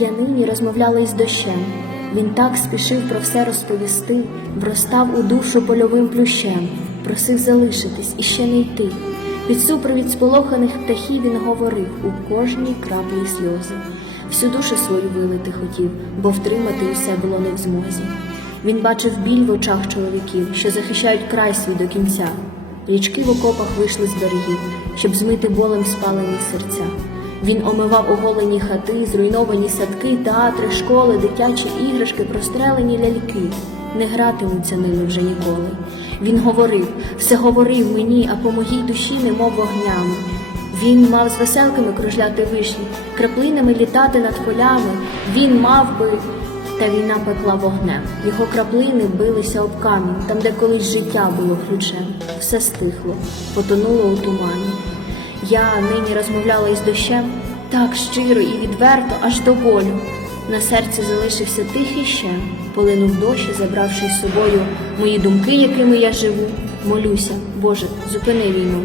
Я нині розмовляла із дощем. Він так спішив про все розповісти, вростав у душу польовим плющем, просив залишитись і ще не йти. Під супровід сполоханих птахів він говорив у кожній краплі сльози. Всю душу свою вилити хотів, бо втримати усе було не в змозі. Він бачив біль в очах чоловіків, що захищають край свій до кінця. Річки в окопах вийшли з берегів, щоб змити болем спалені серця. Він омивав оголені хати, зруйновані садки, театри, школи, дитячі іграшки, прострелені ляльки. Не гратимуться ними вже ніколи. Він говорив, все говорив мені, а по моїй душі, немов вогнями. Він мав з веселками кружляти вишні, краплинами літати над полями. Він мав би, та війна пекла вогнем. Його краплини билися об камінь, там, де колись життя було ключем. Все стихло, потонуло у тумані. Я нині розмовляла із дощем так щиро і відверто, аж до болю. На серці залишився тихий ще, полинув дощ, забравши з собою мої думки, якими я живу. Молюся, Боже, зупини війну.